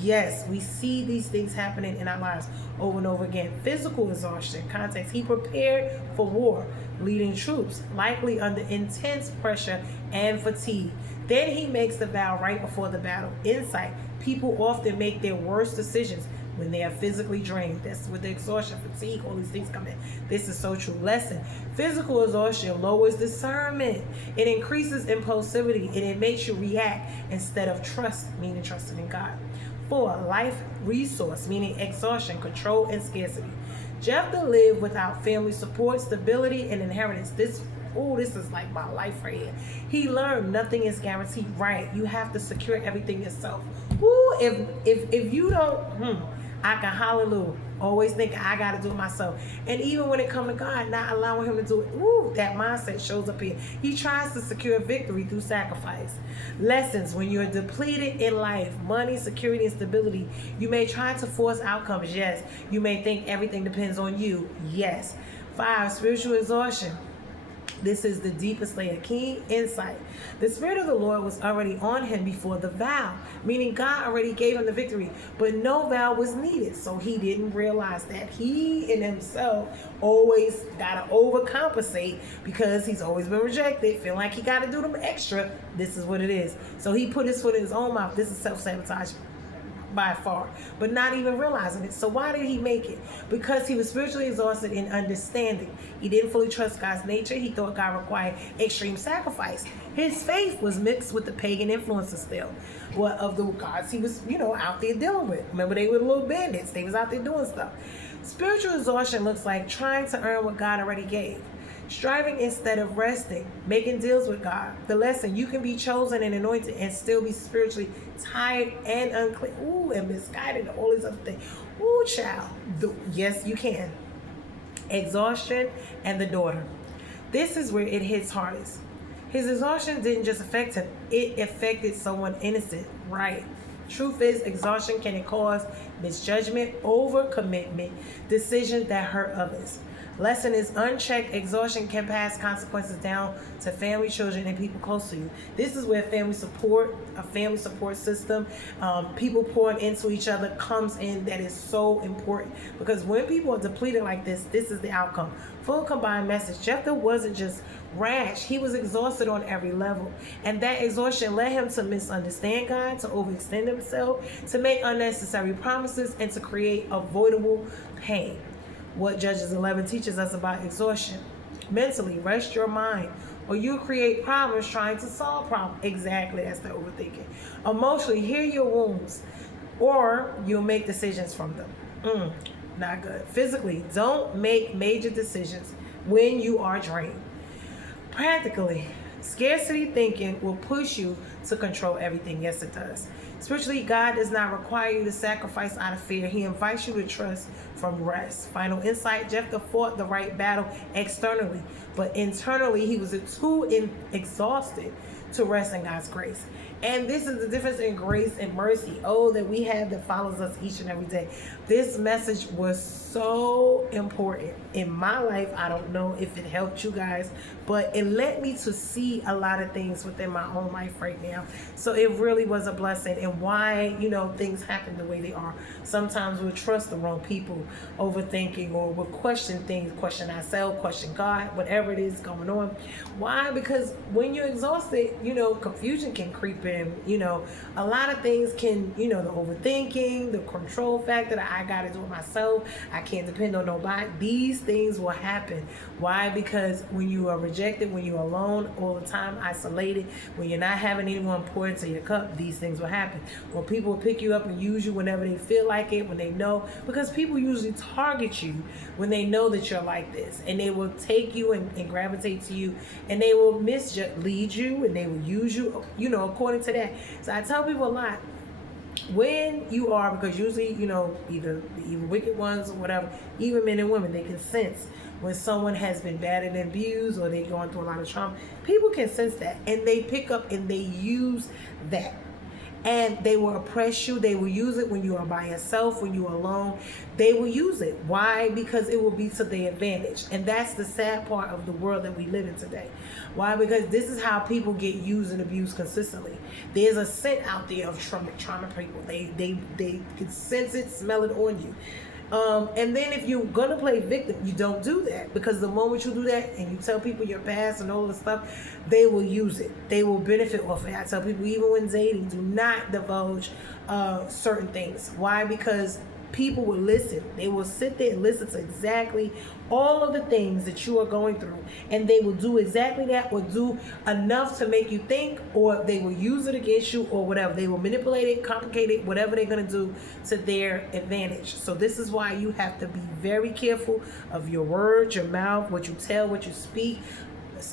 Yes, we see these things happening in our lives over and over again. Physical exhaustion, context: he prepared for war, leading troops, likely under intense pressure and fatigue. Then he makes the vow right before the battle. Insight: people often make their worst decisions when they are physically drained. That's with the exhaustion, fatigue, all these things come in. This is so true. Lesson: physical exhaustion lowers discernment. It increases impulsivity, and it makes you react instead of trust, meaning trusting in God. 4, life resource, meaning exhaustion, control, and scarcity. Jephthah lived without family support, stability, and inheritance. This is like my life right here. He learned nothing is guaranteed. Right, you have to secure everything yourself. If you don't, I can hallelujah. Always think I got to do it myself. And even when it comes to God, not allowing him to do it, that mindset shows up here. He tries to secure victory through sacrifice. Lessons: when you're depleted in life, money, security, and stability, you may try to force outcomes. Yes. You may think everything depends on you. Yes. 5, spiritual exhaustion. This is the deepest layer. Key insight: the Spirit of the Lord was already on him before the vow, meaning God already gave him the victory, but no vow was needed. So he didn't realize that he in himself always got to overcompensate because he's always been rejected, feeling like he got to do them extra. This is what it is. So he put his foot in his own mouth. This is self-sabotage by far, but not even realizing it. So why did he make it? Because he was spiritually exhausted in understanding. He didn't fully trust God's nature. He thought God required extreme sacrifice. His faith was mixed with the pagan influences still, of the gods he was, out there dealing with. Remember, they were little bandits. They was out there doing stuff. Spiritual exhaustion looks like trying to earn what God already gave. Striving instead of resting, making deals with God. The lesson: you can be chosen and anointed and still be spiritually tired and unclean. And misguided and all these other things. Child. Yes, you can. Exhaustion and the daughter. This is where it hits hardest. His exhaustion didn't just affect him, it affected someone innocent. Right. Truth is, exhaustion can cause misjudgment, overcommitment, decisions that hurt others. Lesson is: unchecked exhaustion can pass consequences down to family, children, and people close to you. This is where a family support system, people pouring into each other comes in. That is so important, because when people are depleted like this is the outcome. Full combined message: Jephthah wasn't just rash, he was exhausted on every level. And that exhaustion led him to misunderstand God, to overextend himself, to make unnecessary promises, and to create avoidable pain. What Judges 11 teaches us about exhaustion: mentally, rest your mind, or you create problems trying to solve problems. Exactly, that's the overthinking. Emotionally, heal your wounds, or you'll make decisions from them. Not good. Physically, don't make major decisions when you are drained. Practically, scarcity thinking will push you to control everything. Yes, it does. Spiritually, God does not require you to sacrifice out of fear. He invites you to trust from rest. Final insight: Jephthah fought the right battle externally, but internally he was too exhausted to rest in God's grace. And this is the difference in grace and mercy. Oh, that we have that follows us each and every day. This message was so important in my life. I don't know if it helped you guys, but it led me to see a lot of things within my own life right now. So it really was a blessing. And why, things happen the way they are. Sometimes we'll trust the wrong people, overthinking, or we'll question things, question ourselves, question God, whatever it is going on. Why? Because when you're exhausted, confusion can creep in. A lot of things can, the overthinking, the control factor that I got to do it myself. I can't depend on nobody. These things will happen. Why? Because when you are rejected, when you're alone all the time, isolated, when you're not having anyone pour into your cup, these things will happen. When people will pick you up and use you whenever they feel like it, when they know, because people usually target you when they know that you're like this, and they will take you and gravitate to you, and they will lead you, and they will use you, according to that. So I tell people a lot, when you are, because usually, either the evil wicked ones or whatever, even men and women, they can sense when someone has been battered and abused, or they're going through a lot of trauma. People can sense that, and they pick up and they use that. And they will oppress you. They will use it when you are by yourself, when you are alone. They will use it. Why? Because it will be to their advantage. And that's the sad part of the world that we live in today. Why? Because this is how people get used and abused consistently. There's a scent out there of trauma people. They can sense it, smell it on you. And then if you're gonna play victim, you don't do that, because the moment you do that and you tell people your past and all the stuff, they will use it. They will benefit off it. I tell people, even when dating, do not divulge certain things. Why? Because people will listen. They will sit there and listen to exactly all of the things that you are going through, and they will do exactly that, or do enough to make you think, or they will use it against you, or whatever. They will manipulate it, complicate it, whatever they're going to do to their advantage. So this is why you have to be very careful of your words, your mouth, what you tell, what you speak.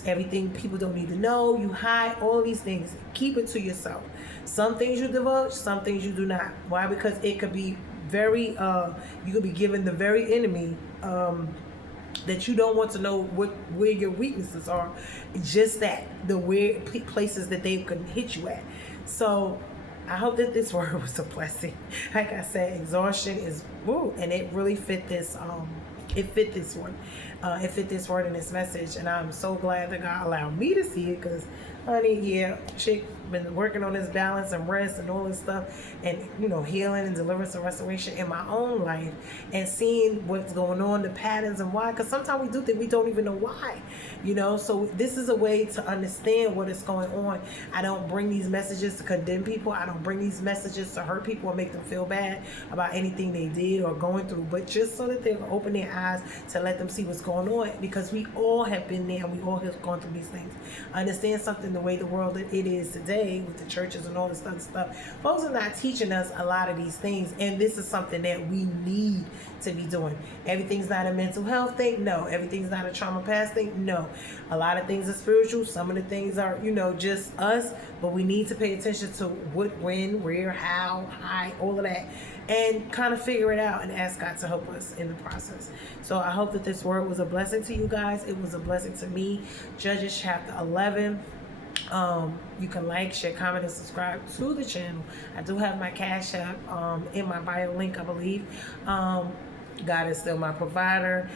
Everything people don't need to know. You hide all these things. Keep it to yourself. Some things you divulge, some things you do not. Why? Because it could be very you could be given the very enemy that you don't want to know where your weaknesses are. Just that, the weird places that they can hit you at. So I hope that this word was a blessing. Like I said, exhaustion is woo, and it really fit this it fit this one. It fit this word in this message, and I'm so glad that God allowed me to see it, because honey, yeah, chick been working on this balance and rest and all this stuff, and healing and deliverance and restoration in my own life, and seeing what's going on, the patterns, and why. Because sometimes we do think we don't even know why, so this is a way to understand what is going on. I don't bring these messages to condemn people. I don't bring these messages to hurt people or make them feel bad about anything they did or going through, but just so that they can open their eyes to let them see what's going on, because we all have been there, and we all have gone through these things. Understand something, the way the world that it is today, with the churches and all this other stuff, folks are not teaching us a lot of these things, and this is something that we need to be doing. Everything's not a mental health thing, no. Everything's not a trauma past thing, no. A lot of things are spiritual. Some of the things are just us, but we need to pay attention to what, when, where, how, high, all of that, and kind of figure it out and ask God to help us in the process. So I hope that this word was a blessing to you guys. It was a blessing to me. Judges chapter 11. You can like, share, comment, and subscribe to the channel. I do have my Cash App in my bio link, I believe. God is still my provider.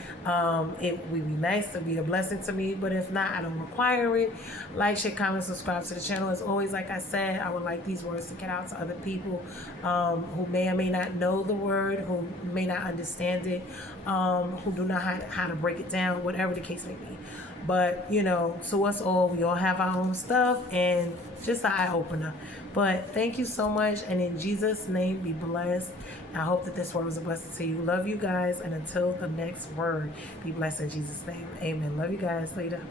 It would be nice to be a blessing to me, but if not, I don't require it. Like, share, comment, subscribe to the channel. As always, like I said, I would like these words to get out to other people who may or may not know the word, who may not understand it, who do not know how to break it down, whatever the case may be. But, to us all, we all have our own stuff, and just an eye-opener. But thank you so much, and in Jesus' name, be blessed. I hope that this word was a blessing to you. Love you guys, and until the next word, be blessed in Jesus' name. Amen. Love you guys. Later.